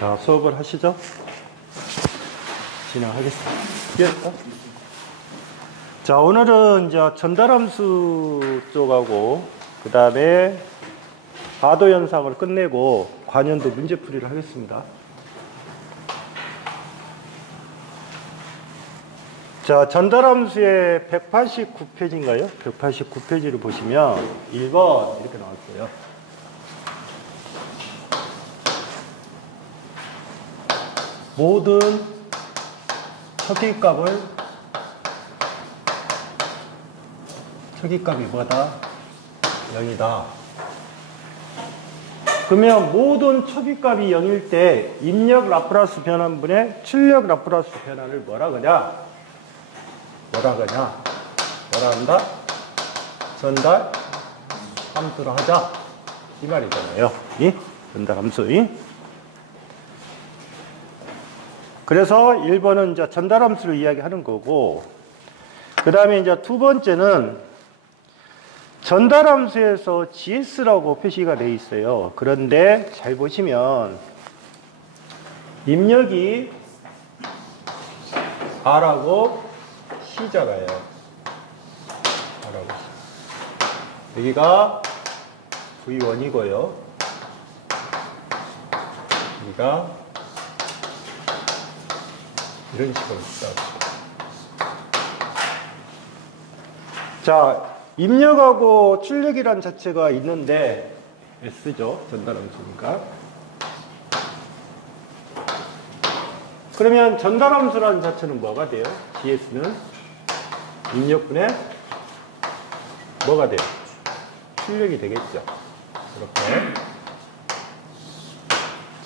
자, 수업을 하시죠. 진행하겠습니다. 예. 자, 오늘은 이제 전달함수 쪽하고 그 다음에 가도 현상을 끝내고 관연도 문제풀이를 하겠습니다. 자, 전달함수의 189페이지인가요? 189페이지를 보시면 1번 이렇게 나올 거예요. 모든 초기값이 뭐다? 0이다. 그러면 모든 초기값이 0일 때 입력 라프라스 변환분의 출력 라프라스 변환을 뭐라 그러냐? 뭐라 한다? 전달 함수로 하자. 이 말이잖아요. 이 전달 함수. 그래서 1번은 이제 전달 함수를 이야기하는 거고, 그 다음에 이제 두 번째는 전달 함수에서 GS라고 표시가 되어 있어요. 그런데 잘 보시면 입력이 R하고 C잖아요. R하고 C. 여기가 V1이고요. 여기가 이런 식으로 있다. 자, 입력하고 출력이란 자체가 있는데 S죠. 전달함수니까. 그러면 전달함수라는 자체는 뭐가 돼요? GS는 입력분의 뭐가 돼요? 출력이 되겠죠. 이렇게.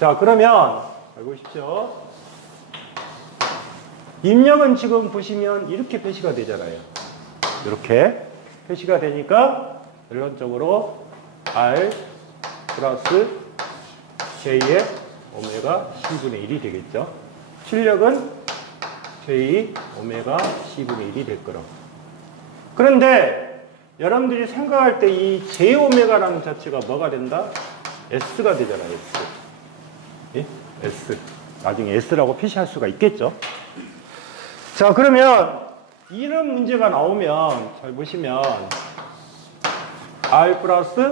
자, 그러면 잘 보십시오. 입력은 지금 보시면 이렇게 표시가 되잖아요. 이렇게 표시가 되니까 결론적으로 R 플러스 J의 오메가 C분의 1이 되겠죠. 출력은 J 오메가 C분의 1이 될 거라고. 그런데 여러분들이 생각할 때 이 J 오메가라는 자체가 뭐가 된다? S가 되잖아요. S. 예? S. 나중에 S라고 표시할 수가 있겠죠. 자, 그러면 이런 문제가 나오면 잘 보시면 R 플러스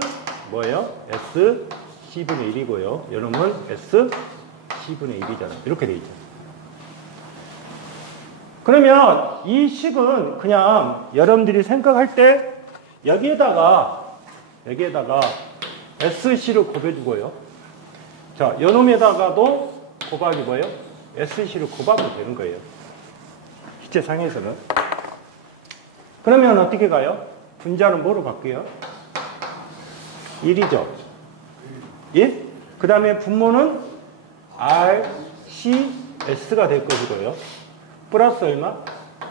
뭐예요? S C분의 1이고요. 이놈은 S C분의 1이잖아요. 이렇게 돼 있죠. 그러면 이 식은 그냥 여러분들이 생각할 때 여기에다가 SC를 곱해주고요. 자, 이놈에다가도 곱하기 뭐예요? SC를 곱하면 되는 거예요. 실제상에서는. 그러면 어떻게 가요? 분자는 뭐로 바뀌어요? 1이죠. 예? 그 다음에 분모는 R, C, S가 될 것이고요. 플러스 얼마?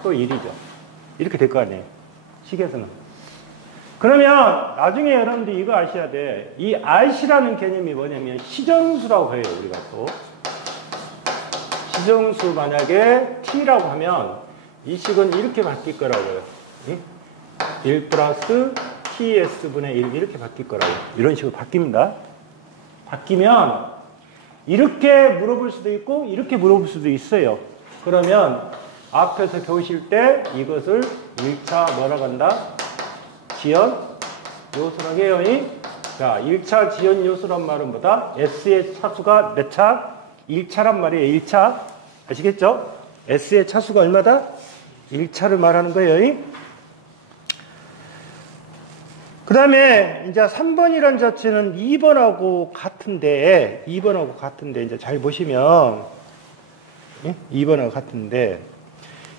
또 1이죠. 이렇게 될 거 아니에요. 식에서는. 그러면 나중에 여러분들 이거 아셔야 돼. 이 RC라는 개념이 뭐냐면 시정수라고 해요. 우리가 또. 시정수 만약에 T라고 하면 이 식은 이렇게 바뀔 거라고요. 1 플러스 TS분의 1 이렇게 바뀔 거라고요. 이런 식으로 바뀝니다. 바뀌면 이렇게 물어볼 수도 있고 이렇게 물어볼 수도 있어요. 그러면 앞에서 배우실 때 이것을 1차 뭐라고 한다? 지연 요소라고 해요. 자, 1차 지연 요소란 말은 뭐다? S의 차수가 몇 차? 1차란 말이에요. 1차. 아시겠죠? S의 차수가 얼마다? 1차를 말하는 거예요. 그 다음에 이제 3번이란 자체는 2번하고 같은데 이제 잘 보시면 2번하고 같은데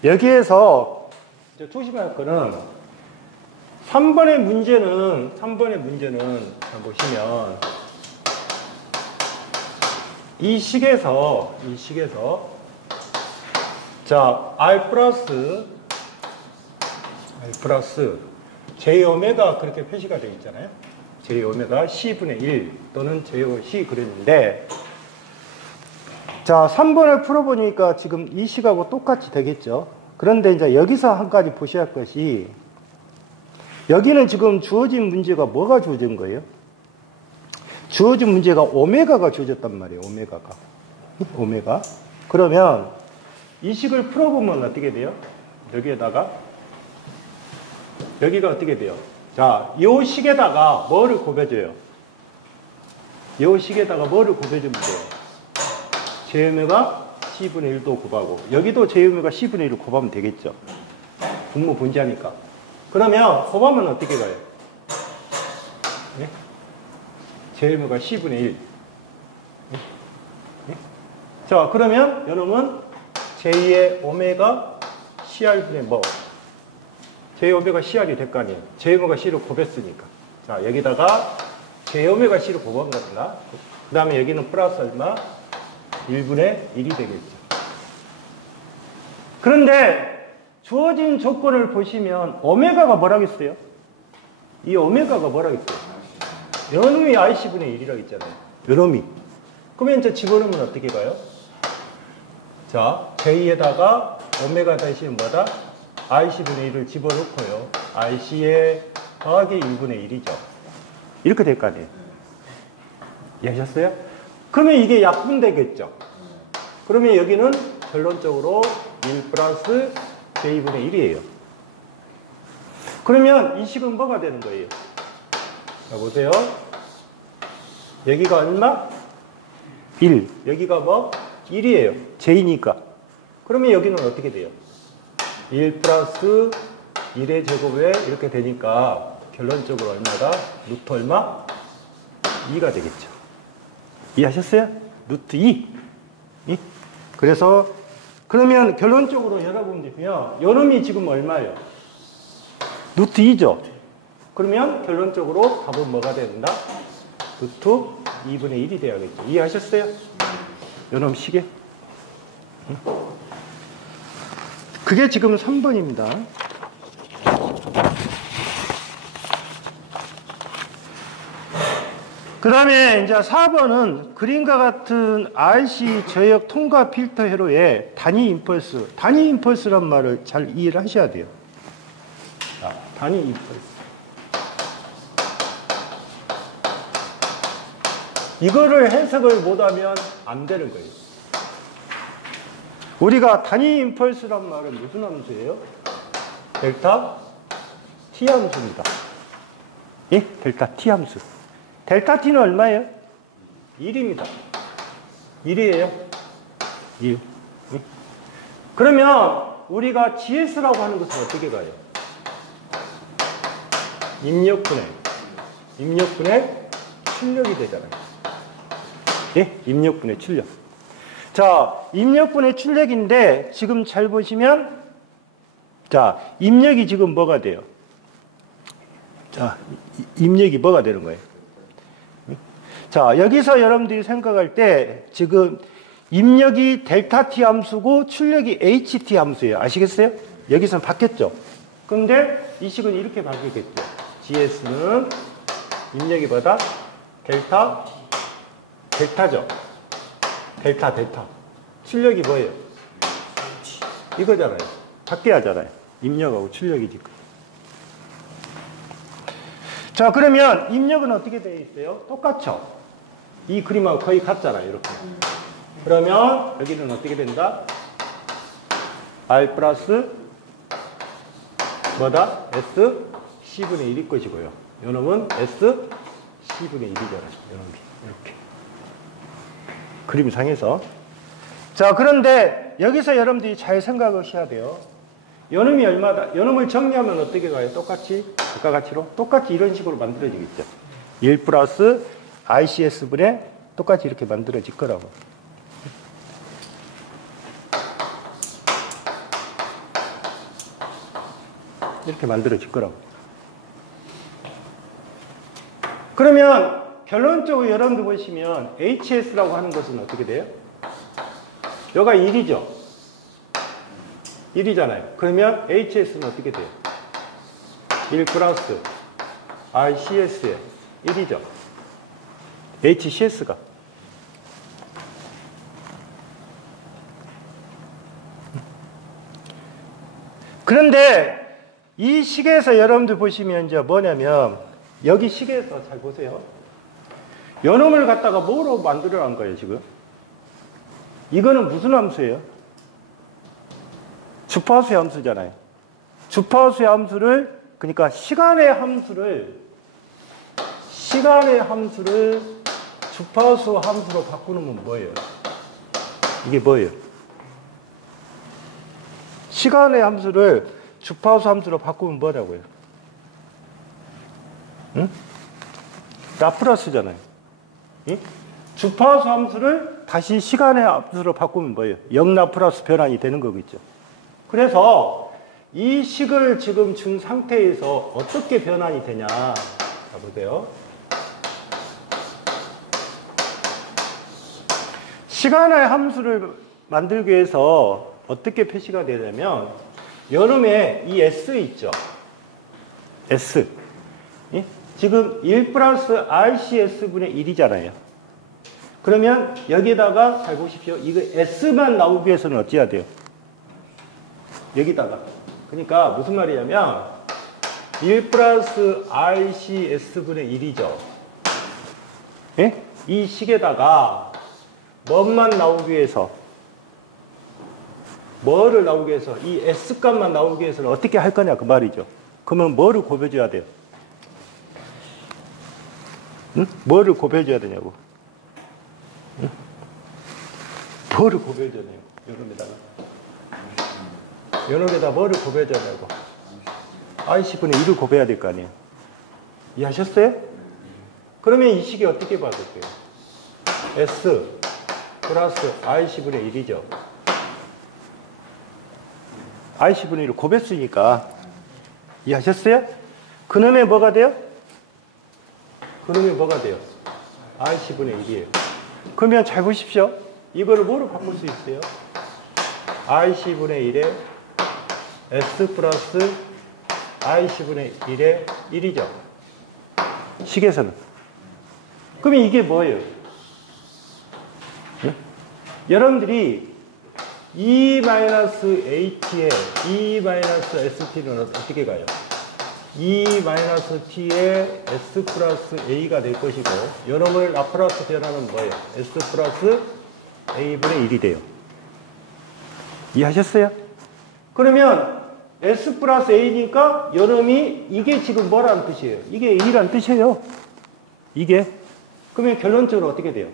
여기에서 이제 조심할 거는 3번의 문제는 잘 보시면 이 식에서 자, R 플러스 J 오메가 그렇게 표시가 되어 있잖아요. J 오메가 C분의 1 또는 J 오메가 C 그랬는데, 자, 3번을 풀어보니까 지금 이 식하고 똑같이 되겠죠. 그런데 이제 여기서 한 가지 보셔야 할 것이, 여기는 지금 주어진 문제가 뭐가 주어진 거예요? 주어진 문제가 오메가가 주어졌단 말이에요. 오메가. 그러면 이 식을 풀어보면 어떻게 돼요? 여기에다가 여기가 어떻게 돼요? 자, 요 식에다가 뭐를 곱해줘요? 요 식에다가 뭐를 곱해주면 돼요? 제오메가 C분의 1도 곱하고 여기도 제오메가 C분의 1을 곱하면 되겠죠. 분모 분자니까. 그러면 곱하면 어떻게 가요? 네? 제오메가 C분의 1. 네? 네? 자, 그러면 요놈은 제2의 오메가 CR분의 뭐? j-오메가 CR이 될 거 아니에요. j-오메가 C를 곱했으니까. 자, 여기다가 j-오메가 C를 곱한 겁니다. 그 다음에 여기는 플러스 얼마? 1분의 1이 되겠죠. 그런데 주어진 조건을 보시면 오메가가 뭐라겠어요? 이 오메가가 뭐라겠어요? 요놈이 IC분의 1이라고 했잖아요. 요놈이. 그러면 이제 집어넣으면 어떻게 가요? 자, J에다가 오메가 대신 뭐다? IC분의 1을 집어넣고요. IC에 더하기 1분의 1이죠. 이렇게 될 거 아니에요. 이해하셨어요? 그러면 이게 약분되겠죠. 그러면 여기는 결론적으로 1 플러스 J분의 1이에요. 그러면 이 식은 뭐가 되는 거예요? 자, 보세요. 여기가 얼마? 1. 여기가 뭐? 1이에요. J니까. 그러면 여기는 어떻게 돼요? 1 플러스 1의 제곱에 이렇게 되니까 결론적으로 얼마다? 루트 얼마? 2가 되겠죠. 이해하셨어요? 루트 2. 그래서 그러면 결론적으로 여러분들이요. 요놈이 지금 얼마예요? 루트 2죠. 그러면 결론적으로 답은 뭐가 된다? 루트 2분의 1이 되어야겠죠. 이해하셨어요? 요놈 시계. 그게 지금 3번입니다. 그 다음에 이제 4번은 그림과 같은 RC 저역 통과 필터 회로의 단위 임펄스. 단위 임펄스란 말을 잘 이해를 하셔야 돼요. 자, 단위 임펄스. 이거를 해석을 못하면 안 되는 거예요. 우리가 단위 임펄스란 말은 무슨 함수예요? 델타 T 함수입니다. 예? 델타 T 함수. 델타 T는 얼마예요? 1입니다. 1이에요. 1. 예? 그러면 우리가 GS라고 하는 것은 어떻게 가요? 입력분의 출력이 되잖아요. 예? 입력분의 출력. 자, 입력분의 출력인데 지금 잘 보시면 자, 입력이 지금 뭐가 돼요? 자, 입력이 뭐가 되는 거예요? 자, 여기서 여러분들이 생각할 때 지금 입력이 델타 T 함수고 출력이 HT 함수예요. 아시겠어요? 여기서는 바뀌었죠? 그런데 이 식은 이렇게 바뀌겠죠. GS는 입력이 뭐다? 델타죠. 델타. 출력이 뭐예요? 이거잖아요. 바뀌어야 하잖아요. 입력하고 출력이 지금. 자, 그러면 입력은 어떻게 되어 있어요? 똑같죠? 이 그림하고 거의 같잖아요. 이렇게. 그러면 여기는 어떻게 된다? R 플러스 뭐다? S C분의 1일 것이고요. 요놈은 S C분의 1이잖아요. 요놈이. 이렇게. 그림상에서. 자, 그런데 여기서 여러분들이 잘 생각하셔야 돼요. 요놈이 얼마다? 요놈을 정리하면 어떻게 가요? 똑같이? 아까 같이로? 똑같이 이런 식으로 만들어지겠죠. 1 플러스 ICS분의 똑같이 이렇게 만들어질 거라고. 이렇게 만들어질 거라고. 그러면 결론적으로 여러분들 보시면 HS라고 하는 것은 어떻게 돼요? 여기가 1이죠. 1이잖아요. 그러면 HS는 어떻게 돼요? 1 플러스 RCS에 1이죠. HCS가. 그런데 이 식에서 여러분들 보시면 이제 뭐냐면 여기 식에서 잘 보세요. 요놈을 갖다가 뭐로 만들어 한 거예요, 지금? 이거는 무슨 함수예요? 주파수의 함수잖아요. 주파수의 함수를, 그러니까 시간의 함수를 주파수 함수로 바꾸는 건 뭐예요? 이게 뭐예요? 시간의 함수를 주파수 함수로 바꾸면 뭐라고요? 응? 라프라스잖아요. 응? 주파수 함수를 다시 시간의 함수로 바꾸면 뭐예요? 역라프라스 변환이 되는 거겠죠. 그래서 이 식을 지금 준 상태에서 어떻게 변환이 되냐. 자, 보세요. 시간의 함수를 만들기 위해서 어떻게 표시가 되냐면, 여름에 이 S 있죠? S. 예? 지금 1 플러스 RCS분의 1이잖아요. 그러면 여기다가 잘 보십시오. 이거 S만 나오기 위해서는 어찌해야 돼요? 여기다가. 그러니까 무슨 말이냐면 1 플러스 RCS분의 1이죠. 예? 이 식에다가 뭐만 나오기 위해서, 뭐를 나오기 위해서, 이 S값만 나오기 위해서는 어떻게 할 거냐 그 말이죠. 그러면 뭐를 곱해줘야 돼요? 응? 뭐를 곱해줘야 되냐고. 응? 뭐를 곱해줘야 되냐고. 요놈에다가 뭐를 곱해줘야 되냐고. RC분의 1을 곱해야 될 거 아니에요. 이해하셨어요? 그러면 이 식이 어떻게 받을게요? S 플러스 RC분의 1이죠. RC분의 1을 곱했으니까. 이해하셨어요? 그놈에 뭐가 돼요? 그놈에 뭐가 돼요? RC분의 1이에요. 그러면 잘 보십시오. 이거를 뭐로 바꿀 수 있어요? RC분의 1에 S 플러스 RC분의 1에 1이죠. 식에서는. 그러면 이게 뭐예요? 네? 여러분들이 E-AT에 E-ST는 어떻게 가요? E-T에 S 플러스 A가 될 것이고, 요놈을 라프라스 변화는 뭐예요? S 플러스 A분의 1이 돼요. 이해하셨어요? 그러면 S 플러스 A니까 요놈이 이게 지금 뭐라는 뜻이에요? 이게 A라는 뜻이에요. 이게. 그러면 결론적으로 어떻게 돼요?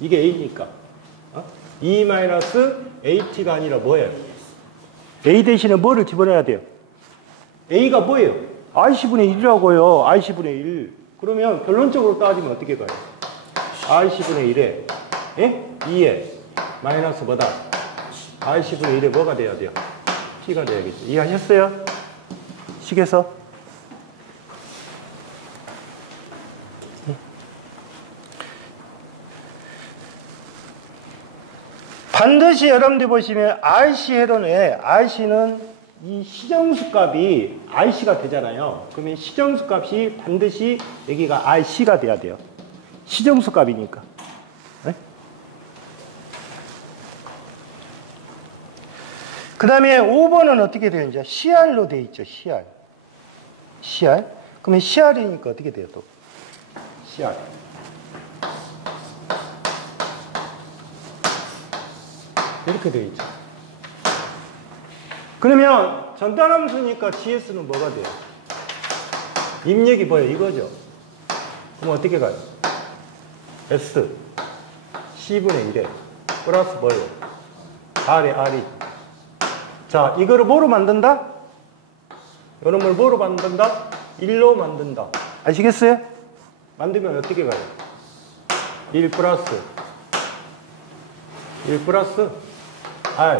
이게 A니까. E-AT가 아니라 뭐예요? A 대신에 뭐를 집어넣어야 돼요? A가 뭐예요? RC분의 1이라고요. RC분의 1. 그러면 결론적으로 따지면 어떻게 가요? RC분의 1에, 예? 2에, 마이너스 뭐다? RC분의 1에 뭐가 돼야 돼요? T가 돼야겠죠. 이해하셨어요? 식에서? 반드시 여러분들 보시면 RC 회로에 RC는 이 시정수 값이 RC가 되잖아요. 그러면 시정수 값이 반드시 여기가 RC가 돼야 돼요. 시정수 값이니까. 네? 그 다음에 5번은 어떻게 되는지 CR로 되어 있죠. CR. CR. 그러면 CR이니까 어떻게 돼요 또? CR. 이렇게 되어 있죠. 그러면 전달함수니까 GS는 뭐가 돼요? 입력이 뭐예요? 이거죠. 그럼 어떻게 가요? S C분의 1에 플러스 뭐예요? R에 R이. 자, 이거를 뭐로 만든다? 이놈을 뭐로 만든다? 1로 만든다. 아시겠어요? 만들면 어떻게 가요? 1 플러스 R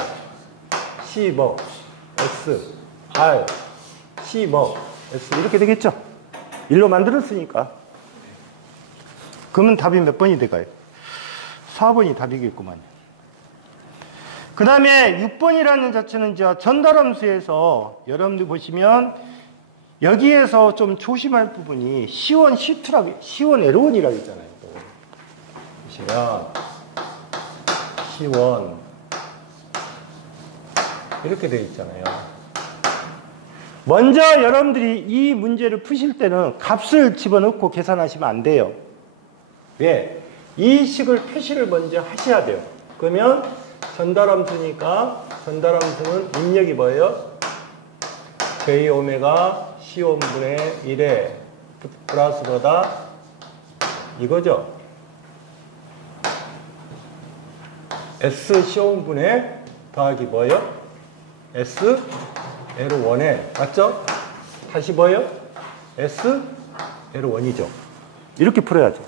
C 뭐 S R C 뭐 S 이렇게 되겠죠? 1로 만들었으니까. 그러면 답이 몇 번이 될까요? 4번이 답이겠구만. 그 다음에 6번이라는 자체는 전달함수에서 여러분들 보시면 여기에서 좀 조심할 부분이 C1, C2라고, C1, L1이라고 있잖아요. 보시면 C1 이렇게 되어 있잖아요. 먼저 여러분들이 이 문제를 푸실 때는 값을 집어넣고 계산하시면 안 돼요. 왜? 이 식을 표시를 먼저 하셔야 돼요. 그러면 전달함수니까 전달함수는 입력이 뭐예요? J 오메가 C5분의 1에 플러스 거다 이거죠. S C5분의 더하기 뭐예요? S L1에 맞죠? 다시 뭐예요? S L1이죠. 이렇게 풀어야죠.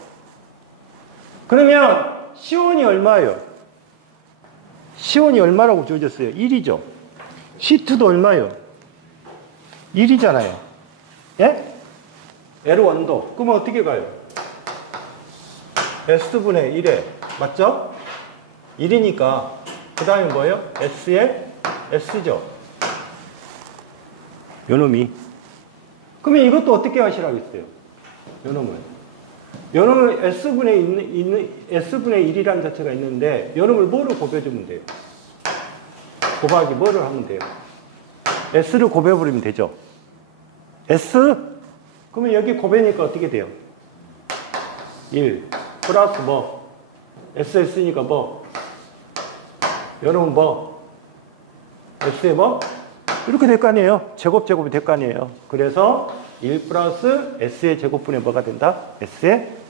그러면 C1이 얼마예요? C1이 얼마라고 주어졌어요? 1이죠. C2도 얼마예요? 1이잖아요. 예? L1도. 그러면 어떻게 가요? S분의 1에 맞죠? 1이니까 그 다음에 뭐예요? S에 S죠. 요놈이. 그러면 이것도 어떻게 하시라고 했어요? 요놈을 S분의 1이라는 자체가 있는데 요놈을 뭐로 곱해주면 돼요? 곱하기 뭐를 하면 돼요? S를 곱해버리면 되죠. S? 그러면 여기 곱해니까 어떻게 돼요? 1 플러스 뭐? SS니까 뭐? 요놈은 뭐? S에 뭐? 이렇게 될 거 아니에요? 제곱이 될 거 아니에요? 그래서 1 플러스 S의 제곱분의 뭐가 된다? S의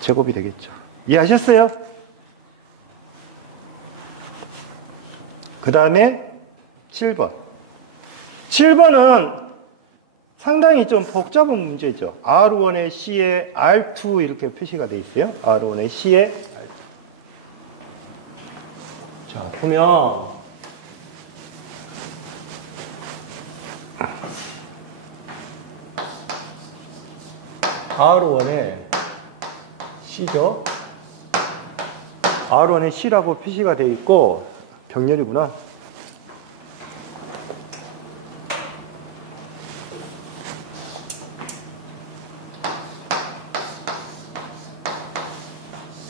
제곱이 되겠죠. 이해하셨어요? 그 다음에 7번. 7번은 상당히 좀 복잡한 문제죠. R1의 C에 R2 이렇게 표시가 되어 있어요. R1의 C에 R2. 자, 보면 R1의 C죠. R1의 C라고 표시가 되어 있고 병렬이구나.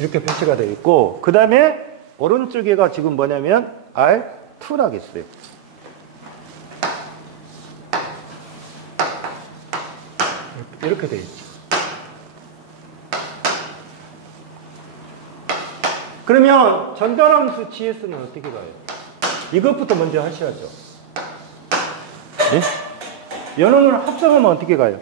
이렇게 표시가 되어 있고 그 다음에 오른쪽에가 지금 뭐냐면 R2라겠어요. 이렇게 되어 있죠. 그러면 전달함수 GS는 어떻게 가요? 이것부터 먼저 하셔야죠. 예? 연원을 합성하면 어떻게 가요?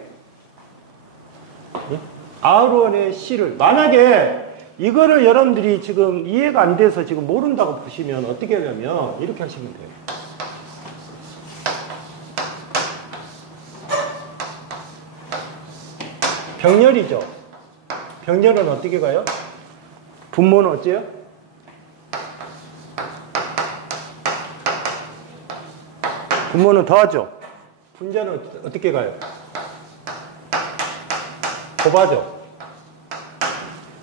예? R1의 C를 만약에 이거를 여러분들이 지금 이해가 안 돼서 지금 모른다고 보시면 어떻게 하냐면 이렇게 하시면 돼요. 병렬이죠. 병렬은 어떻게 가요? 분모는 어째요? 분모는 더하죠. 분자는 어떻게 가요? 곱하죠.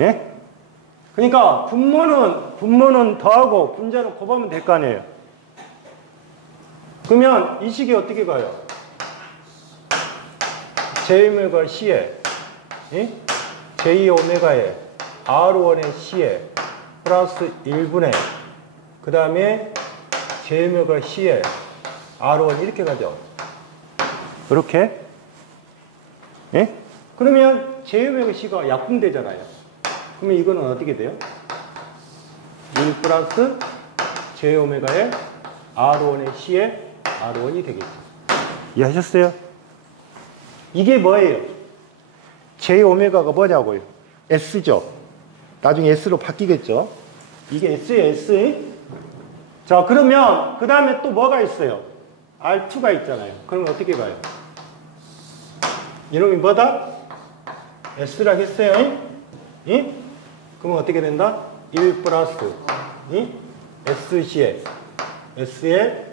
예? 그러니까 분모는 더하고 분자는 곱하면 될 거 아니에요. 그러면 이 식이 어떻게 가요? J오메가 C에 J오메가에 R1의 C에 플러스 1분의 그 다음에 J오메가 C에 R1 이렇게 가죠. 이렇게. 예? 그러면 J오메가 C가 약분되잖아요. 그러면 이거는 어떻게 돼요? 1 플러스 J오메가의 R1의 C에 R1이 되겠죠. 이해하셨어요? 이게 뭐예요? J오메가가 뭐냐고요? S죠. 나중에 S로 바뀌겠죠. 이게 S예요, S. 자, 그러면 그 다음에 또 뭐가 있어요? R2가 있잖아요. 그럼 어떻게 가요? 이놈이 뭐다? S라고 했어요. 예? 그러면 어떻게 된다? 1 플러스 SC에 S에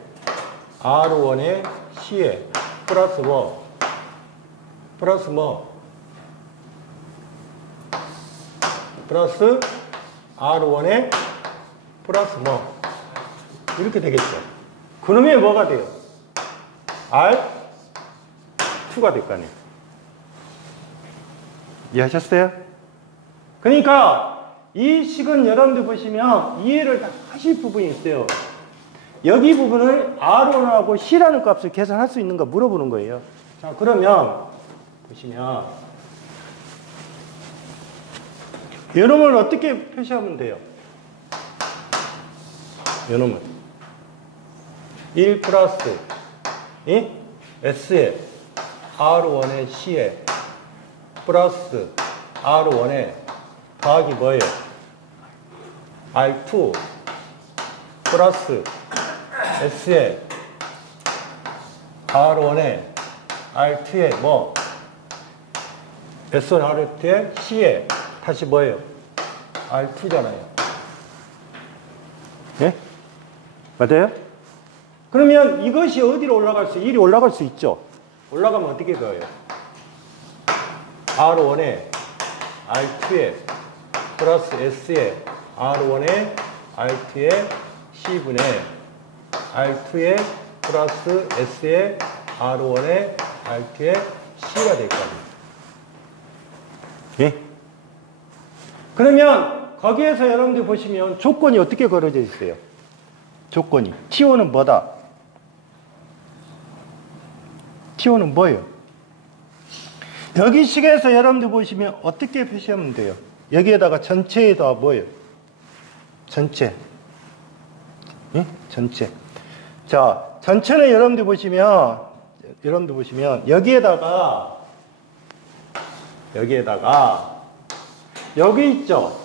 R1의 C에 플러스 뭐? 플러스 뭐? 플러스 R1에 플러스 뭐? 이렇게 되겠죠. 그놈이 뭐가 돼요? R2가 될 거 아니에요. 이해하셨어요? 그러니까 이 식은 여러분들 보시면 이해를 다 하실 부분이 있어요. 여기 부분을 R1하고 C라는 값을 계산할 수 있는가 물어보는 거예요. 자, 그러면 보시면 요놈을 어떻게 표시하면 돼요? 요놈은 1 플러스 S에 R1에 C에 플러스 R1에 더하기 뭐예요? R2 플러스 S에 R1에 R2에 뭐 S1 R2에 C에 다시 뭐예요? R2잖아요. 예? 맞아요? 그러면 이것이 어디로 올라갈 수, 1이 올라갈 수 있죠? 올라가면 어떻게 가요? R1에 R2에 플러스 S에 R1에 R2에 C분의 R2에 플러스 S에 R1에 R2에 C가 될 겁니다. 예? 그러면 거기에서 여러분들 보시면 조건이 어떻게 걸어져 있어요? 조건이. T1은 뭐다? T1은 뭐예요? 여기 식에서 여러분들 보시면 어떻게 표시하면 돼요? 여기에다가 전체에다 뭐예요? 전체. 예? 전체. 자, 전체는 여러분들 보시면 여기에다가 여기 있죠?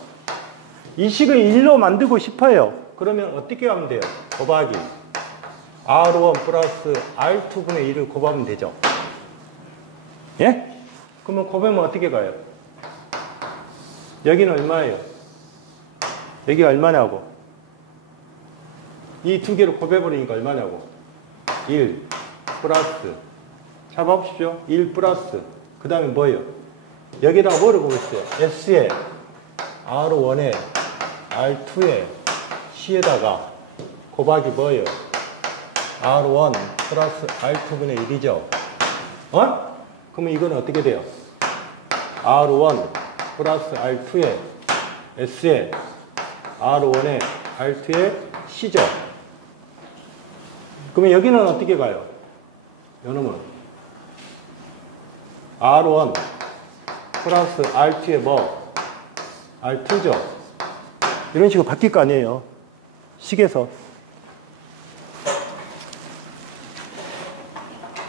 이 식을 1로 만들고 싶어요. 그러면 어떻게 하면 돼요? 곱하기 R1 플러스 R2분의 1을 곱하면 되죠. 예? 그러면 곱하면 어떻게 가요? 여기는 얼마예요? 여기가 얼마냐고? 이 두 개를 곱해버리니까 얼마냐고? 1 플러스 잡아보십시오. 1 플러스 그 다음에 뭐예요? 여기다가 뭐를 곱했어요? S에 R1에 R2에 C에다가 곱하기 뭐예요? R1 플러스 R2분의 1이죠. 어? 그러면 이거는 어떻게 돼요? R1 플러스 R2에 S에 R1에 R2에 C죠. 그러면 여기는 어떻게 가요? 요놈은 R1 플러스 R2에 뭐? R2죠. 이런 식으로 바뀔 거 아니에요. 식에서.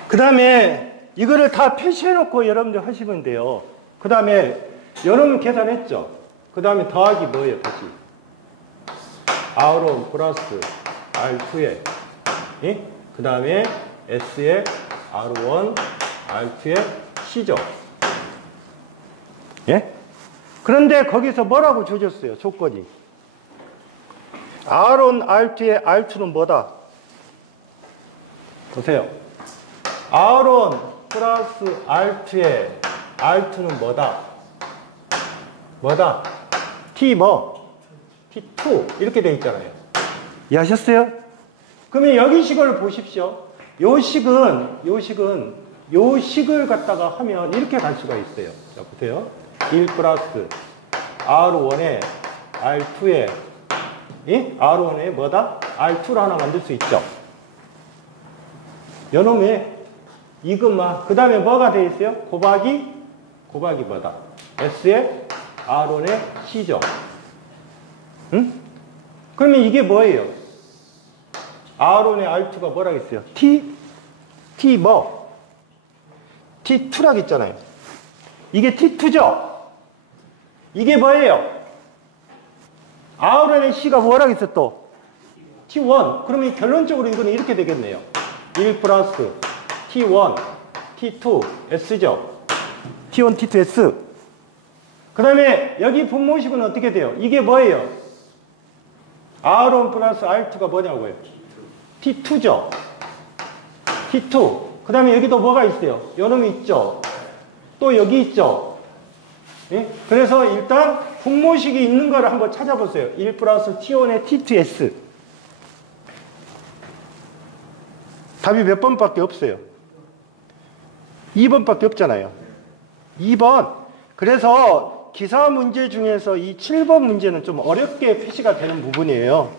그 다음에 이거를 다 표시해놓고 여러분들 하시면 돼요. 그 다음에 여러분 계산했죠. 그 다음에 더하기 뭐예요? 다시 R1 플러스 R2에 예? 그 다음에 S에 R1 R2에 C죠. 예? 그런데 거기서 뭐라고 줘줬어요? 조건이 R1 R2에 R2는 뭐다? 보세요. R1 플러스 R2에 R2는 뭐다? 뭐다? T 뭐? T2 이렇게 돼 있잖아요. 이해하셨어요? 그러면 여기 식을 보십시오. 요 식을 갖다가 하면 이렇게 갈 수가 있어요. 자, 보세요. 1 플러스 R1에 R2에 R1에 뭐다? R2를 하나 만들 수 있죠. 요놈에 이것만 그 다음에 뭐가 되어 있어요? 곱하기 뭐다? S에 R1에 C죠. 응? 그러면 이게 뭐예요? R1에 R2가 뭐라고 했어요? T 뭐? T2라고 했잖아요. 이게 T2죠? 이게 뭐예요? R1에 C가 뭐라고 했어 또? T1. 그러면 결론적으로 이거는 이렇게 되겠네요. 1 플러스 T1, T2, S죠? T1, T2, S. 그 다음에 여기 분모식은 어떻게 돼요? 이게 뭐예요? R1 플러스 R2가 뭐냐고요? T2죠? T2. 그 다음에 여기도 뭐가 있어요? 요놈이 있죠? 또 여기 있죠? 예? 그래서 일단 분모식이 있는 거를 한번 찾아보세요. 1 플러스 T1의 T2S. 답이 몇 번밖에 없어요? 2번밖에 없잖아요. 2번. 그래서 기사 문제 중에서 이 7번 문제는 좀 어렵게 표시가 되는 부분이에요.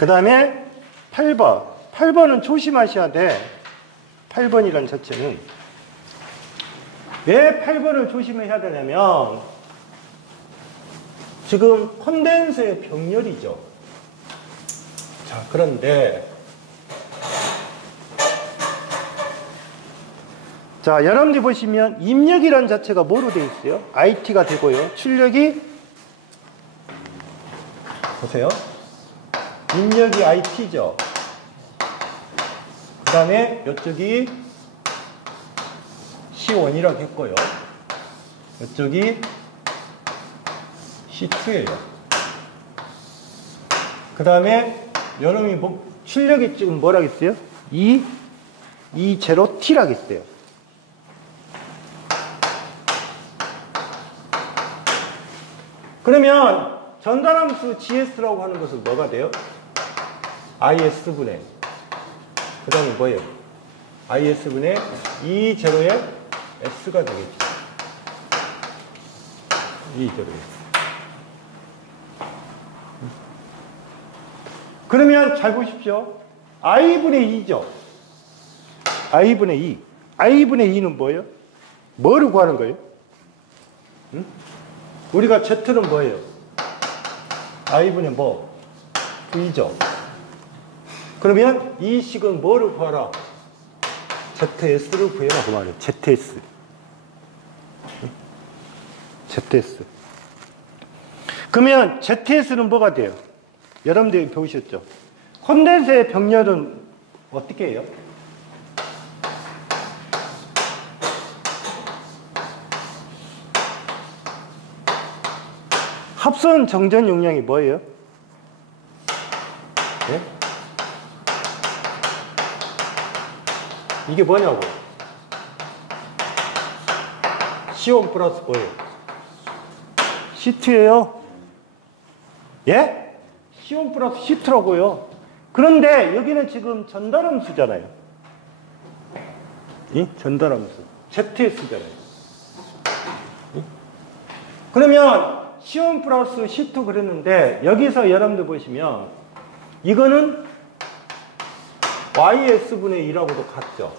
그 다음에 8번. 8번은 조심하셔야 돼. 8번이라는 자체는 왜 8번을 조심해야 되냐면 지금 콘덴서의 병렬이죠. 자, 그런데 자, 여러분들 보시면 입력이라는 자체가 뭐로 되어 있어요? IT가 되고요. 출력이 보세요. 입력이 IT죠. 그 다음에 이쪽이 C1이라고 했고요. 이쪽이 C2예요. 그 다음에 여러분이 출력이 지금 뭐라고 했어요? 220T라고 했어요. 그러면 전달함수 GS라고 하는 것은 뭐가 돼요? IS분의 그 다음에 뭐예요? IS분의 2제로의 S가 되겠죠. 2제로의 S. 그러면 잘 보십시오. I분의 2죠. I분의 2. I분의 2는 뭐예요? 뭐를 구하는 거예요? 응? 우리가 Z는 뭐예요? I분의 뭐? V죠. 그러면 이 식은 뭐를 구하라? ZS를 구해라 그 말이에요. ZS. ZS. 그러면 ZS는 뭐가 돼요? 여러분들이 배우셨죠? 콘덴서의 병렬은 어떻게 해요? 합선 정전 용량이 뭐예요? 네? 이게 뭐냐고? C1 플러스 뭐예요? C2예요? 예? C1 플러스 C2라고요. 그런데 여기는 지금 전달함수잖아요. 이? 전달함수. ZS잖아요. 이? 그러면 C1 플러스 C2 그랬는데 여기서 여러분들 보시면 이거는 YS분의 2라고도 같죠.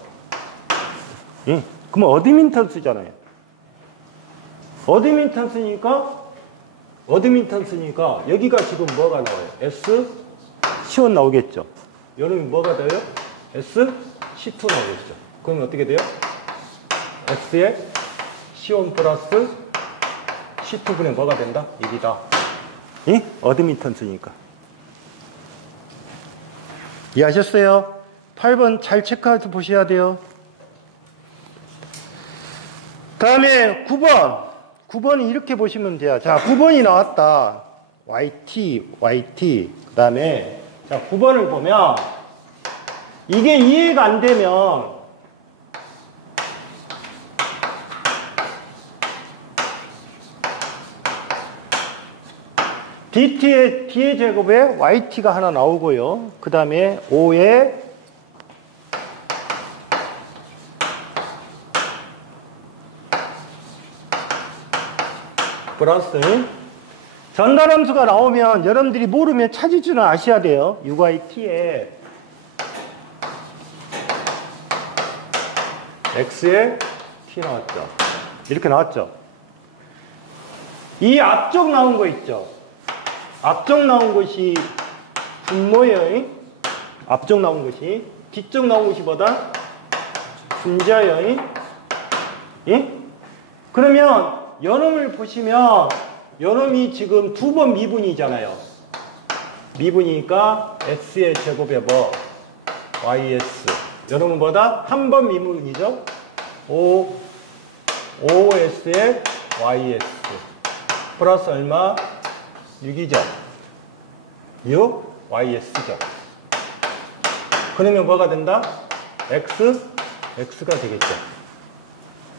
예. 그러면 어드민턴스잖아요. 어드민턴스니까 여기가 지금 뭐가 나와요? S C1 나오겠죠. 여러분 뭐가 돼요? S C2 나오겠죠. 그러면 어떻게 돼요? S에 C1 플러스 C2분의 뭐가 된다? 1이다. 예? 어드민턴스니까. 이해하셨어요? 8번 잘 체크해서 보셔야 돼요. 다음에 9번. 9번은 이렇게 보시면 돼요. 자, 9번이 나왔다. YT. 그 다음에, 자, 9번을 보면, 이게 이해가 안 되면, D의 제곱에 YT가 하나 나오고요. 그 다음에 5에 플러스 전달함수가 나오면 여러분들이 모르면 찾을 줄은 아셔야 돼요. 6YT에 X에 T 나왔죠. 이렇게 나왔죠. 이 앞쪽 나온 거 있죠. 앞쪽 나온 것이 분모예요. 앞쪽 나온 것이. 뒤쪽 나온 것이 뭐다? 분자예요. 예? 그러면 요놈을 보시면 요놈이 지금 2번 미분이잖아요. 미분이니까 S의 제곱에 뭐? YS. 요놈은 뭐다? 한 번 미분이죠. 5S의 YS. 플러스 얼마? 6이죠. 6, YS죠. 그러면 뭐가 된다? X가 되겠죠.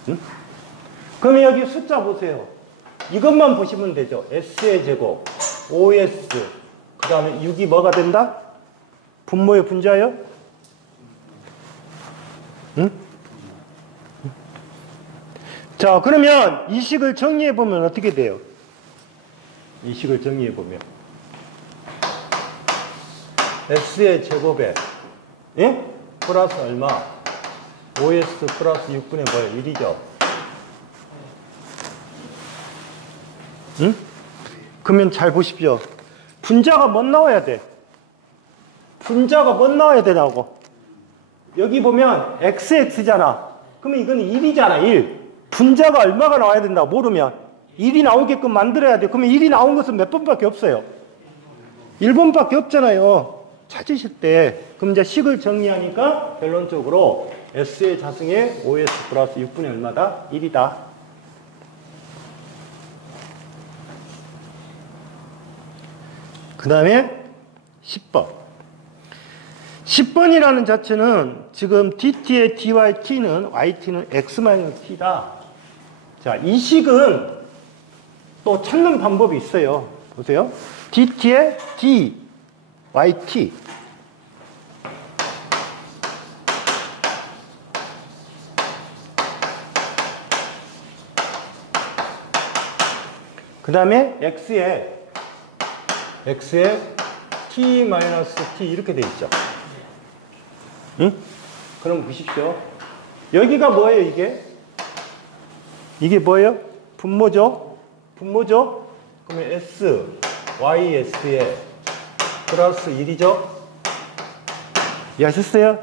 응? 그러면 여기 숫자 보세요. 이것만 보시면 되죠. S의 제곱, OS, 그 다음에 6이 뭐가 된다? 분모의 분자요? 응? 자, 그러면 이 식을 정리해보면 어떻게 돼요? 이 식을 정리해보면 S의 제곱에 예? 플러스 얼마? OS 플러스 6분의 뭐예요? 1이죠. 응? 그러면 잘 보십시오. 분자가 뭐 나와야 돼? 분자가 뭐 나와야 되냐고. 여기 보면 xx잖아. 그러면 이거는 1이잖아. 1. 분자가 얼마가 나와야 된다 모르면 1이 나오게끔 만들어야 돼. 그러면 1이 나온 것은 몇 번밖에 없어요? 1번밖에 없잖아요. 찾으실 때. 그럼 이제 식을 정리하니까 결론적으로 S의 자승에 OS 플러스 6분의 얼마다? 1이다. 그 다음에 10번. 10번이라는 자체는 지금 dt의 dy t는 yt는 x-t다. 자, 이 식은 또 찾는 방법이 있어요. 보세요. dt의 d, yt. 그 다음에 x에 t-t 이렇게 돼 있죠. 응? 그럼 보십시오. 여기가 뭐예요, 이게? 이게 뭐예요? 분모죠? 분모죠? 그러면 s, y, s에 플러스 1이죠? 이해하셨어요?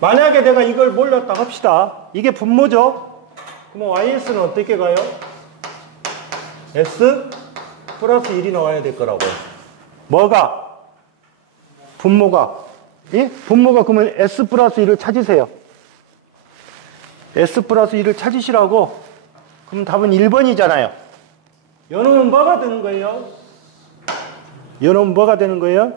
만약에 내가 이걸 몰랐다 합시다. 이게 분모죠? 그러면 ys는 어떻게 가요? s 플러스 1이 나와야 될 거라고요. 뭐가? 분모가. 예? 분모가 그러면 s 플러스 1을 찾으세요. s 플러스 1을 찾으시라고. 그럼 답은 1번이잖아요. 요놈은 뭐가 되는 거예요? 요놈은 뭐가 되는 거예요?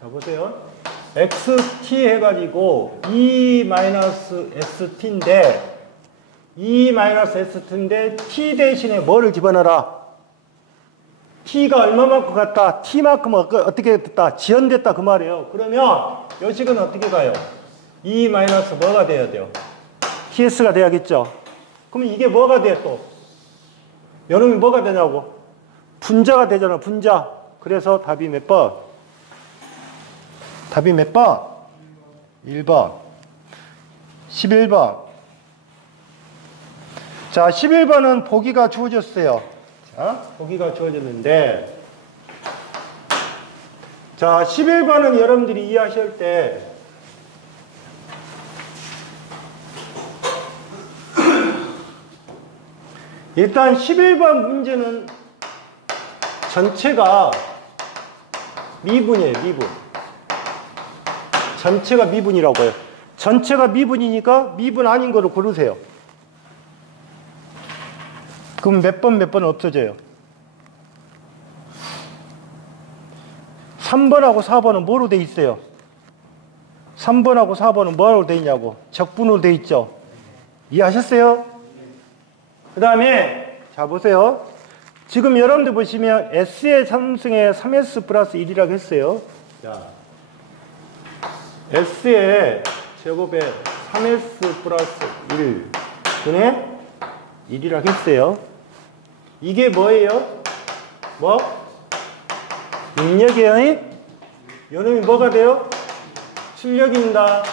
자, 보세요. xt 해가지고 e-st인데 e-st인데 t 대신에 뭐를 집어넣어라? t가 얼마만큼 갔다? t만큼 어떻게 됐다? 지연됐다 그 말이에요. 그러면 요 식은 어떻게 가요? e- 뭐가 돼야 돼요? ts가 돼야겠죠. 그러면 이게 뭐가 돼 또? 요놈이 뭐가 되냐고? 분자가 되잖아. 분자. 그래서 답이 몇 번? 답이 몇 번? 1번. 11번. 자, 11번은 보기가 주어졌어요. 자, 보기가 주어졌는데, 자, 11번은 여러분들이 이해하실 때, 일단 11번 문제는 전체가 미분이에요, 미분. 전체가 미분이라고 해요. 전체가 미분이니까 미분 아닌 거를 고르세요. 그럼 몇 번 없어져요? 3번하고 4번은 뭐로 돼 있어요? 3번하고 4번은 뭐로 돼 있냐고? 적분으로 돼 있죠? 이해하셨어요? 그 다음에 자 보세요. 지금 여러분들 보시면 S의 3승에 3S 플러스 1이라고 했어요. 자, S의 제곱에 3S 플러스 1 분의 1이라고 했어요. 이게 뭐예요? 뭐? 입력이에요? 요놈이 뭐가 돼요? 출력입니다.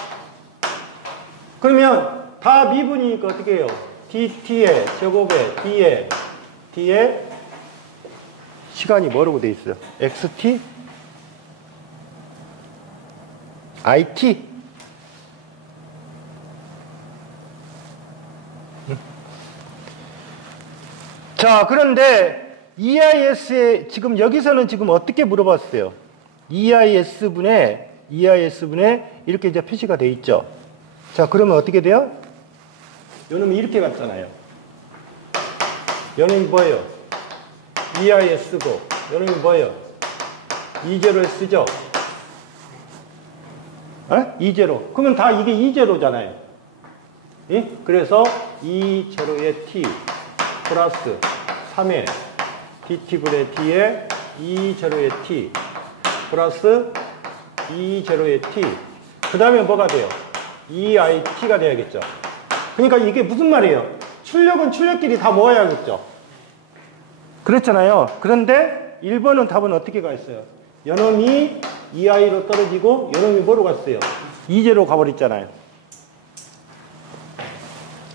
그러면 다 미분이니까 어떻게 해요? dt의 제곱에 d에 시간이 뭐라고 돼 있어요? xt? it? 자, 그런데 EIS에 지금 여기서는 지금 어떻게 물어봤어요? EIS분에 이렇게 이제 표시가 돼 있죠. 자, 그러면 어떻게 돼요? 요놈이 이렇게 갔잖아요. 요놈이 뭐예요? EIS고, 요놈이 뭐예요? E0를 쓰죠? E0. 그러면 다 이게 E0잖아요. 예? 그래서 E0의 T 플러스 3의 dt분의 d에 E0의 T 플러스 E0의 T 그 다음에 뭐가 돼요? EIT가 돼야겠죠. 그러니까 이게 무슨 말이에요? 출력은 출력끼리 다 모아야겠죠. 그랬잖아요. 그런데 1번은 답은 어떻게 가 있어요? 요놈이 EI로 떨어지고 요놈이 뭐로 갔어요? E0로 가버렸잖아요.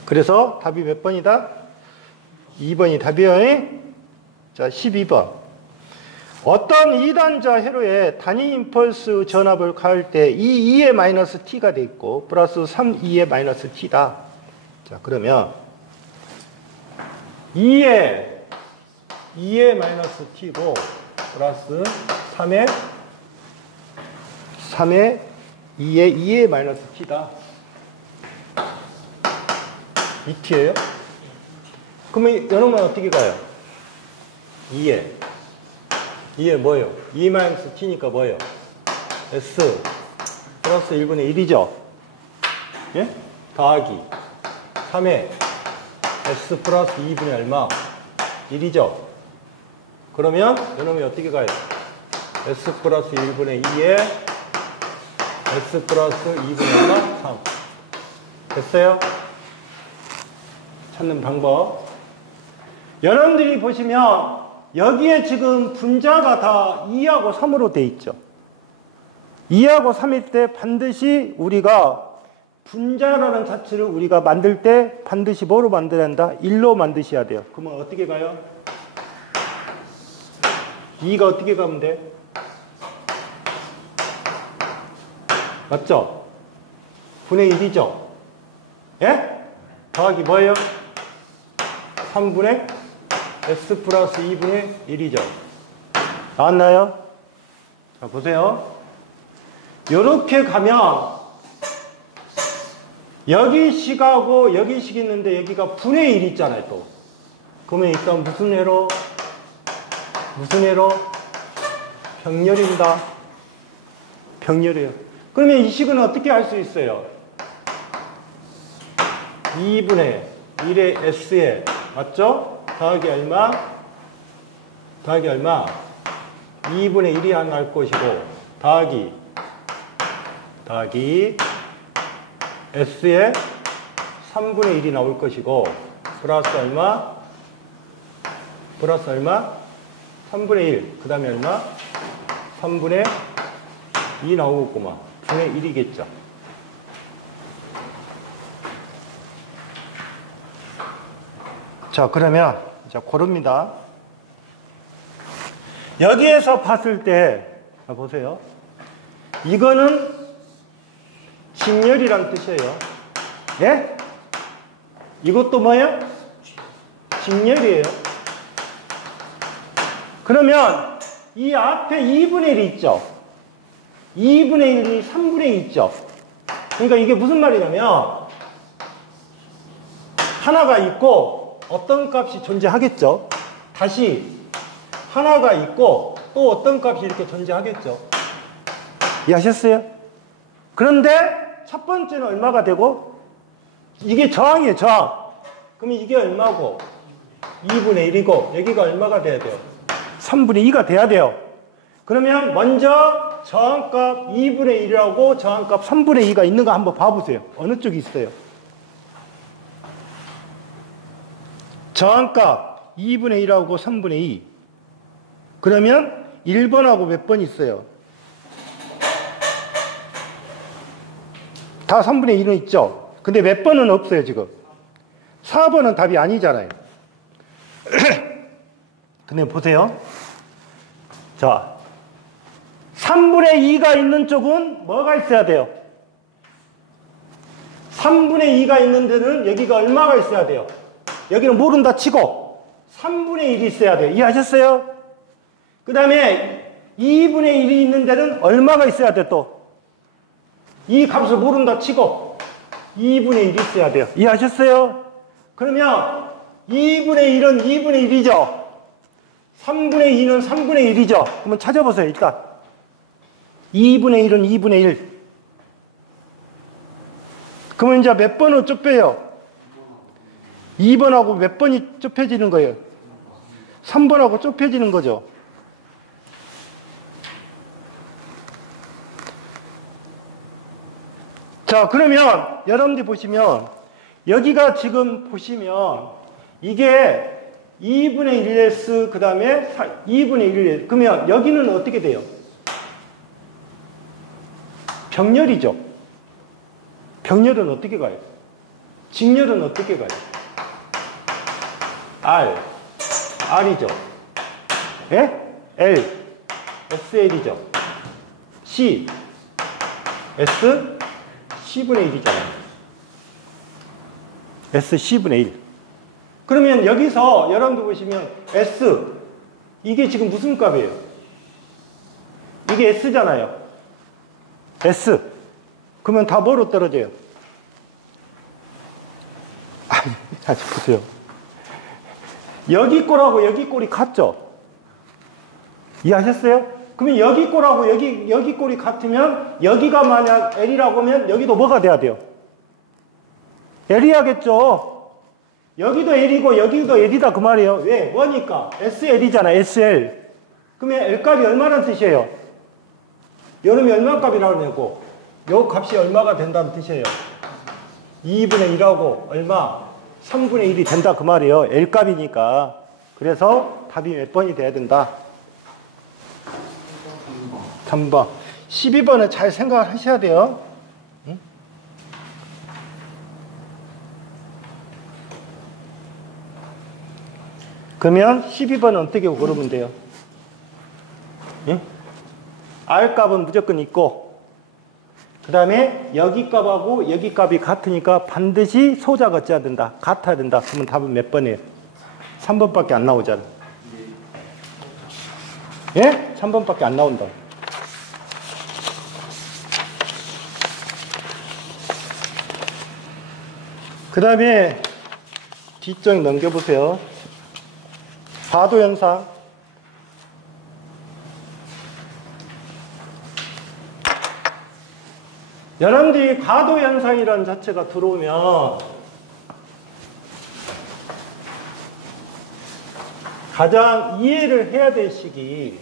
그래서 답이 몇 번이다? 2번이 답이에요. 자, 12번. 어떤 2단자 회로에 단위 임펄스 전압을 가할 때 이 2의 마이너스 t가 돼 있고 플러스 3, 2의 마이너스 t다. 자, 그러면 2의 마이너스 t고 플러스 3의 2의 마이너스 t다. 이 t예요? 그러면 여러분 어떻게 가요? 2에 뭐예요? 2 마이너스 t니까 뭐예요? s 플러스 1분의 1이죠? 예? 더하기 3에 s 플러스 2분의 얼마? 1이죠? 그러면 여러분이 어떻게 가요? s 플러스 1분의 2에 s 플러스 2분의 얼마? 3. 됐어요? 찾는 방법. 여러분들이 보시면 여기에 지금 분자가 다 2하고 3으로 돼 있죠. 2하고 3일 때 반드시 우리가 분자라는 자체를 우리가 만들 때 반드시 뭐로 만들어야 한다? 1로 만드셔야 돼요. 그러면 어떻게 가요? 2가 어떻게 가면 돼? 맞죠? 분의 1이죠? 예? 더하기 뭐예요? 3분의 s 플러스 2분의 1이죠. 나왔나요? 자, 보세요. 요렇게 가면 여기 식하고 여기 식 있는데 여기가 분의 1 있잖아요, 또. 그러면 일단 무슨 회로? 무슨 회로? 병렬입니다. 병렬이에요. 그러면 이 식은 어떻게 할 수 있어요? 2분의 1의 s에 맞죠? 더하기 얼마? 더하기 얼마? 2분의 1이 안 날 것이고 더하기 s에 3분의 1이 나올 것이고 플러스 얼마? 플러스 얼마? 3분의 1. 그 다음에 얼마? 3분의 2 나오겠구만. 분의 1이겠죠. 자, 그러면 자, 고릅니다. 여기에서 봤을 때 보세요. 이거는 직렬이란 뜻이에요. 예? 이것도 뭐예요? 직렬이에요. 그러면 이 앞에 2분의 1이 있죠. 2분의 1이 3분의 2 있죠. 그러니까 이게 무슨 말이냐면 하나가 있고 어떤 값이 존재하겠죠. 다시 하나가 있고 또 어떤 값이 이렇게 존재하겠죠. 이해하셨어요? 그런데 첫 번째는 얼마가 되고 이게 저항이에요. 저항. 그러면 이게 얼마고 2분의 1이고 여기가 얼마가 돼야 돼요? 3분의 2가 돼야 돼요. 그러면 먼저 저항값 2분의 1이라고 저항값 3분의 2가 있는가 한번 봐보세요. 어느 쪽이 있어요? 저항값 2분의 1하고 3분의 2. 그러면 1번하고 몇 번 있어요? 다 3분의 1은 있죠. 근데 몇 번은 없어요, 지금. 4번은 답이 아니잖아요. 근데 보세요. 자, 3분의 2가 있는 쪽은 뭐가 있어야 돼요? 3분의 2가 있는 데는 여기가 얼마가 있어야 돼요? 여기는 모른다 치고 3분의 1이 있어야 돼요. 이해하셨어요? 그 다음에 2분의 1이 있는 데는 얼마가 있어야 돼 또? 이 값을 모른다 치고 2분의 1이 있어야 돼요. 이해하셨어요? 그러면 2분의 1은 2분의 1이죠. 3분의 2는 3분의 1이죠. 그러면 찾아보세요. 일단 2분의 1은 2분의 1. 그러면 이제 몇 번으로 좁혀요? 2번하고 몇 번이 좁혀지는 거예요? 3번하고 좁혀지는 거죠. 자, 그러면 여러분들이 보시면 여기가 지금 보시면 이게 2분의 1s 그 다음에 2분의 1s 그러면 여기는 어떻게 돼요? 병렬이죠. 병렬은 어떻게 가요? 직렬은 어떻게 가요? R이죠. 예? L, SL이죠. C, S, C분의 1이잖아요. S, C분의 1. 그러면 여기서 여러분들 보시면 S, 이게 지금 무슨 값이에요? 이게 S잖아요. S. 그러면 다 뭐로 떨어져요? 다시 보세요. 여기 꼴하고 여기 꼴이 같죠? 이해하셨어요? 그러면 여기 꼴하고 여기 꼴이 같으면 여기가 만약 L이라고 하면 여기도 뭐가 돼야 돼요? L이야겠죠? 여기도 L이고 여기도 L이다 그 말이에요. 왜? 뭐니까? SL이잖아, SL. 그러면 L 값이 얼마란 뜻이에요? 여름이 얼마 값이라고 하냐고? 요 값이 얼마가 된다는 뜻이에요. 2분의 1하고 얼마? 3분의 1이 된다 그 말이에요. L 값이니까. 그래서 답이 몇 번이 돼야 된다? 3번. 12번은 잘 생각을 하셔야 돼요. 응? 그러면 12번은 어떻게 고르면 돼요? 응? R 값은 무조건 있고, 그 다음에 여기 값하고 여기 값이 같으니까 반드시 소자가 어찌해야 된다? 같아야 된다. 그러면 답은 몇 번이에요? 3번밖에 안 나오잖아. 예? 3번밖에 안 나온다. 그 다음에 뒤쪽 넘겨보세요. 가도 현상. 여러분들이 가도 현상이라는 자체가 들어오면 가장 이해를 해야 될 시기,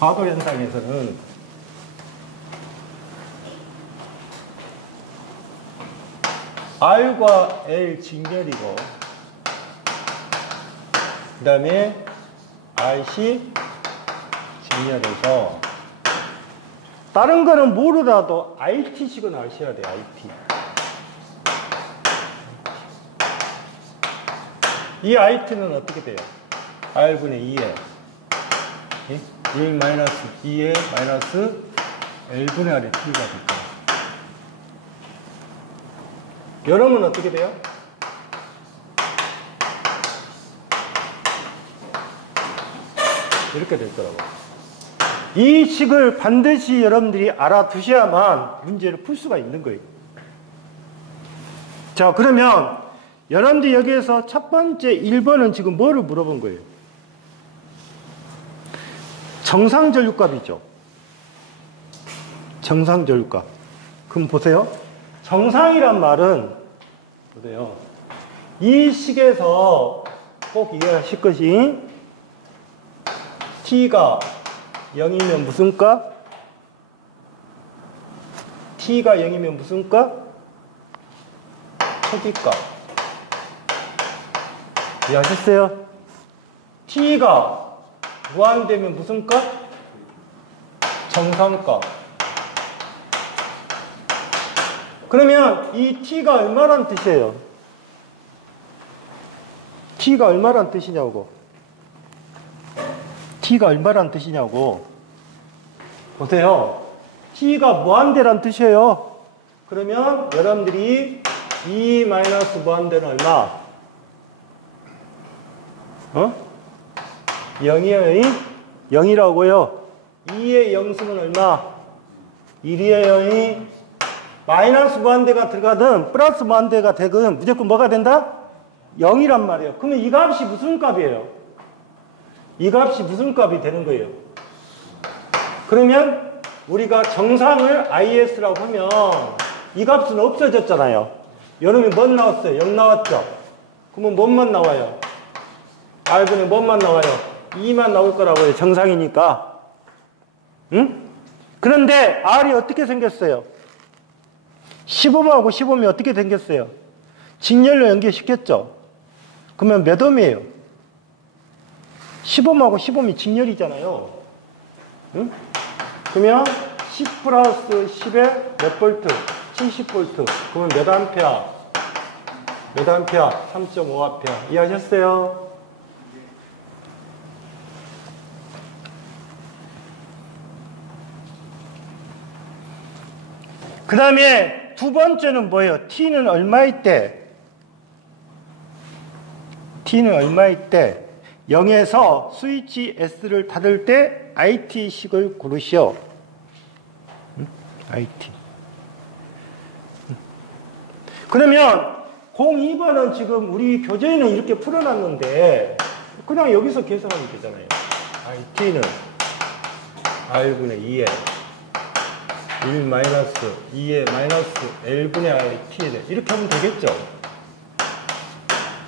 가도 현상에서는 R과 L 직렬이고, 그 다음에 RC 직렬해서 다른 거는 모르더라도 IT식은 아셔야 돼요. IT. 이 IT는 어떻게 돼요? R분의 2에 1 마이너스 2에 마이너스 L분의 R의 T가 될까요? 여러분은 어떻게 돼요? 이렇게 될 거라고. 이 식을 반드시 여러분들이 알아두셔야만 문제를 풀 수가 있는 거예요. 자, 그러면 여러분들이 여기에서 첫 번째 1번은 지금 뭐를 물어본 거예요? 정상전류값이죠. 정상전류값. 그럼 보세요. 정상이란 말은 보세요. 이 식에서 꼭 이해하실 것이 T가 0이면 무슨 값? T가 0이면 무슨 값? 초기값. 이해하셨어요? T가 무한되면 무슨 값? 정상값. 그러면 이 T가 얼마란 뜻이에요? T가 얼마란 뜻이냐고. T가 얼마란 뜻이냐고. 보세요. T가 무한대란 뜻이에요. 그러면 여러분들이 2 마이너스 무한대는 얼마? 0이에요. 0이라고요. 2의 영승은 얼마? 1이에요. 마이너스 무한대가 들어가든 플러스 무한대가 되든 무조건 뭐가 된다? 0이란 말이에요. 그러면 이 값이 무슨 값이에요? 이 값이 무슨 값이 되는 거예요? 그러면 우리가 정상을 IS라고 하면 이 값은 없어졌잖아요. 여러분이 뭐 나왔어요? 0 나왔죠? 그러면 뭔만 나와요? R분의 뭔만 나와요? 2만 나올 거라고요. 정상이니까. 응? 그런데 R이 어떻게 생겼어요? 15하고 15이 어떻게 생겼어요? 직렬로 연결시켰죠? 그러면 몇 ohm이에요? 15하고 15이 직렬이잖아요. 응? 그러면 10 플러스 10에 몇 볼트? 70볼트. 그러면 몇 암페어? 몇 암페어? 3.5암페어. 이해하셨어요? 그 다음에 두 번째는 뭐예요? T는 얼마일 때? T는 얼마일 때? 0에서 스위치 S를 닫을 때 IT식을 고르시오. IT. 그러면 02번은 지금 우리 교재에는 이렇게 풀어놨는데 그냥 여기서 계산하면 되잖아요. IT는 R분의 2에 1 마이너스 2에 마이너스 L분의 IT 이렇게 하면 되겠죠?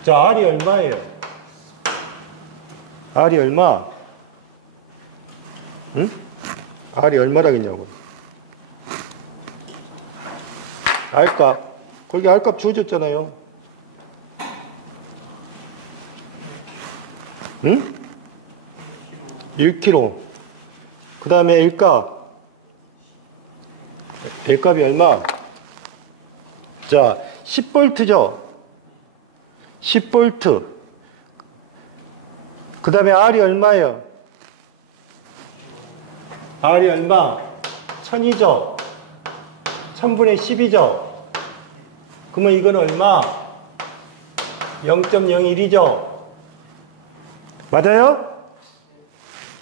자, R이 얼마예요? R이 얼마? 응? R이 얼마라겠냐고. R값. 거기 R값 주어졌잖아요. 응? 1kg. 그 다음에 L값. L값이 얼마? 자, 10V죠? 10V. 그 다음에 R이 얼마예요? R이 얼마? 1000이죠? 1000분의 10이죠? 그러면 이건 얼마? 0.01이죠? 맞아요?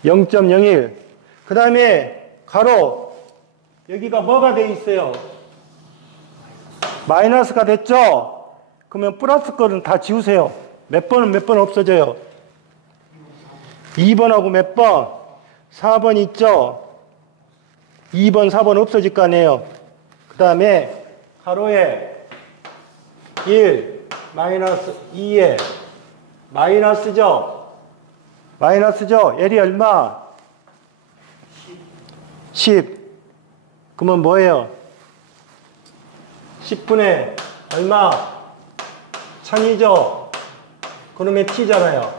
0.01. 그 다음에 가로. 여기가 뭐가 돼 있어요? 마이너스가 됐죠? 그러면 플러스 거는 다 지우세요. 몇 번은 몇 번 없어져요? 2번하고 몇 번? 4번 있죠? 2번, 4번 없어질 거 아니에요? 그 다음에 가로에 1, 마이너스 2에 마이너스죠? 마이너스죠? L이 얼마? 10. 그러면 뭐예요? 10분의 얼마? 1000이죠? 그러면 T잖아요.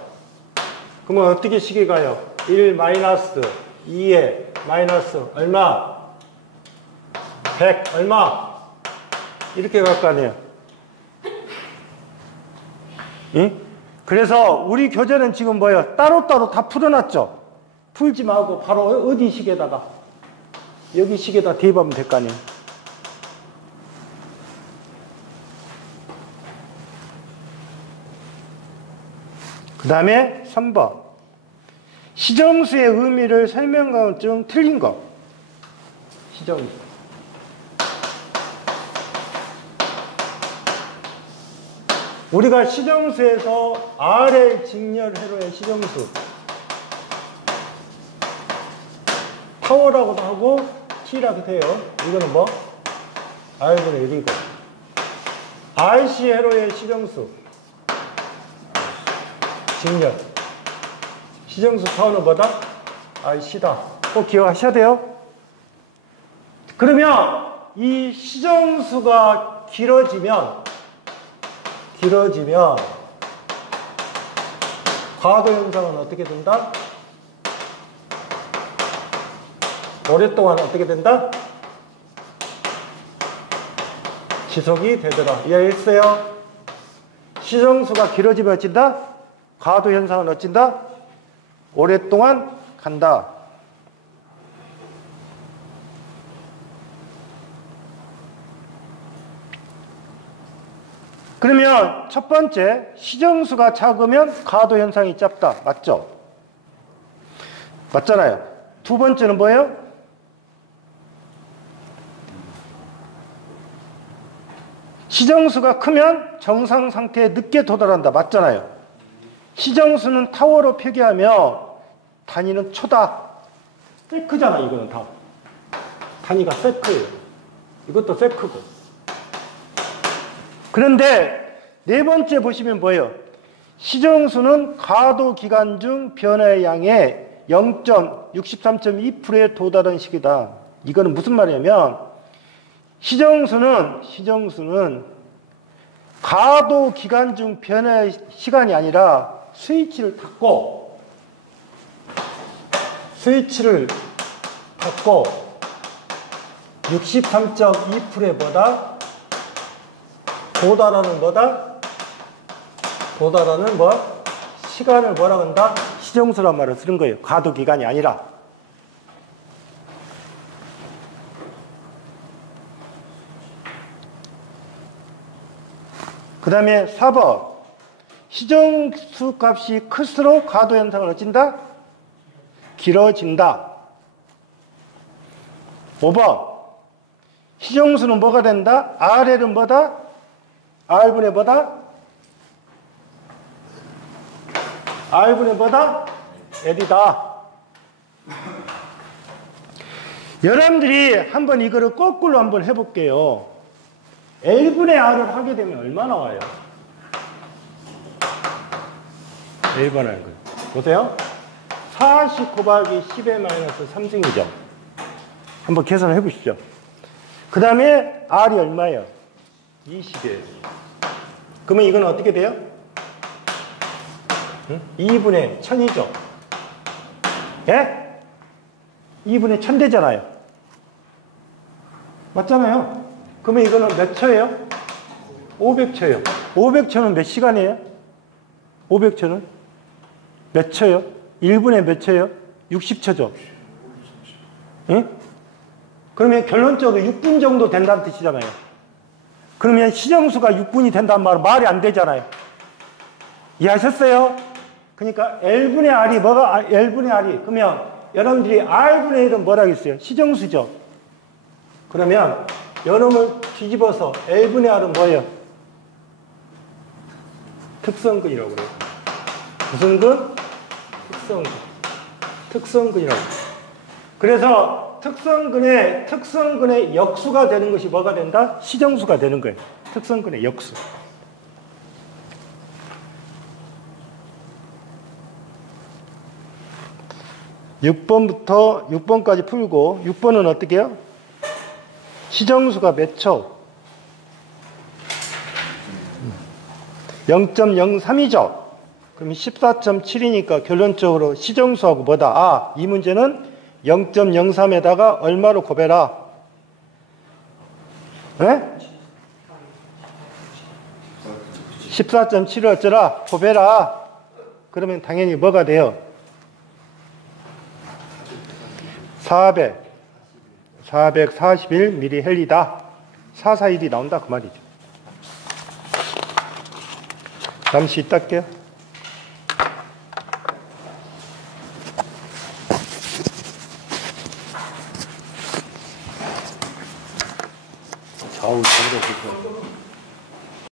그러면 어떻게 식이 가요? 1 마이너스 2에 마이너스 얼마? 100 얼마? 이렇게 갈 거 아니에요. 응? 그래서 우리 교재는 지금 뭐예요? 따로따로 다 풀어놨죠? 풀지 말고 바로 어디 식에다가? 여기 식에다 대입하면 될 거 아니에요. 그 다음에 3번. 시정수의 의미를 설명하는 중 틀린 거. 시정수. 우리가 시정수에서 RL 직렬회로의 시정수 타워라고도 하고 T라고도 해요. 이거는 뭐? R분의 1이고 RC 회로의 시정수 직렬 시정수 타워는 뭐다? RC다. 꼭 기억하셔야 돼요. 그러면 이 시정수가 길어지면 과도 현상은 어떻게 된다? 오랫동안 어떻게 된다? 지속이 되더라. 이해했어요? 시정수가 길어지면 어찐다? 과도 현상은 어찐다? 오랫동안 간다. 그러면 첫 번째, 시정수가 작으면 과도 현상이 짧다. 맞죠? 맞잖아요. 두 번째는 뭐예요? 시정수가 크면 정상 상태에 늦게 도달한다. 맞잖아요. 시정수는 타워로 표기하며 단위는 초다. 세크잖아. 이거는 다. 단위가 세크예요. 이것도 세크고. 그런데 네 번째 보시면 뭐예요? 시정수는 과도 기간 중 변화의 양의 0.63.2%에 도달한 시기다. 이거는 무슨 말이냐면 시정수는 과도 기간 중 변화의 시간이 아니라 스위치를 닫고 63.2%보다 도달하는 거다? 도달하는 뭐? 시간을 뭐라고 한다? 시정수란 말을 쓰는 거예요. 과도기간이 아니라. 그 다음에 4번. 시정수 값이 클수록 과도 현상을 어찐다? 길어진다. 5번. 시정수는 뭐가 된다? RL은 뭐다? R분의 뭐다? R분의 뭐다? L이다. 여러분들이 한번 이거를 거꾸로 한번 해볼게요. L분의 R을 하게 되면 얼마 나와요? L분의 R. 보세요. 40 곱하기 10의 마이너스 3승이죠. 한번 계산을 해보시죠. 그 다음에 R이 얼마예요? 20이에요. 그러면 이건 어떻게 돼요? 2분의 1000이죠. 예? 2분의 1000 되잖아요. 맞잖아요. 그러면 이거는 몇 초예요? 500초예요. 500초는 몇 시간이에요? 500초는? 몇 초요? 1분에 몇 초예요? 60초죠. 예? 그러면 결론적으로 6분 정도 된다는 뜻이잖아요. 그러면 시정수가 6분이 된다는 말이 안 되잖아요. 이해하셨어요? 그러니까 L분의 R이 뭐가 L분의 R이 그러면 여러분들이 R분의 1은 뭐라고 했어요? 시정수죠. 그러면 여름을 뒤집어서 L분의 R은 뭐예요? 특성근이라고 그래요. 무슨 근? 특성근. 특성근이라고. 그래서 특성근의 역수가 되는 것이 뭐가 된다? 시정수가 되는 거예요. 특성근의 역수. (6번부터) 6번까지 풀고 6번은 어떻게 해요? 시정수가 몇 초? 0.03이죠. 그럼 14.7이니까 결론적으로 시정수하고 뭐다? 아, 이 문제는 0.03에다가 얼마로 곱해라? 네? 14.7을 어쩌라? 곱해라. 그러면 당연히 뭐가 돼요? 441mH다. 441이 나온다 그 말이죠. 잠시 이따 할게요. 좌우 전부